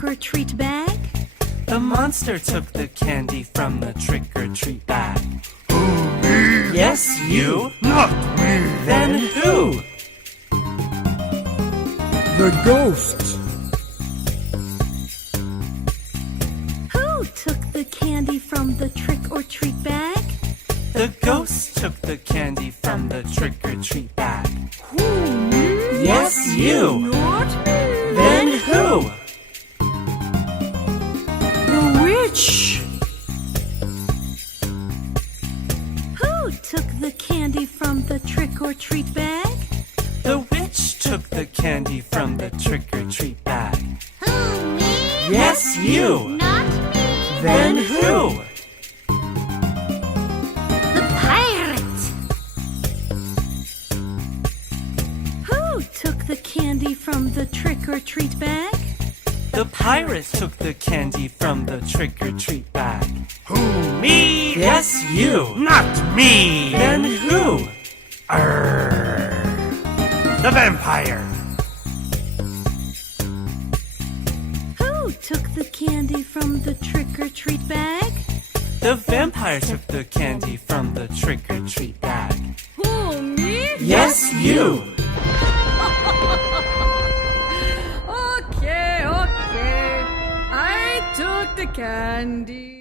trick-or-treat bag? The monster took the candy from the trick-or-treat bag. Who, me? Yes, you. Not me. Then who? The ghost. Who took the candy from the trick-or-treat bag? The ghost took the candy from the trick-or-treat bag. Who, me? Yes, you. Not me. Then who? The witch. Who took the candy from the trick-or-treat bag? The witch took the candy from the trick-or-treat bag. Who, me? Yes, you. Not me. Then who? The pirate. Who took the candy from the trick-or-treat bag? The pirate took the candy from the trick-or-treat bag. Who, me? Yes, you. Not me. Then who? The vampire. Who took the candy from the trick-or-treat bag? The vampire took the candy from the trick-or-treat bag. Who, me? Yes, you. Okay. I took the candy.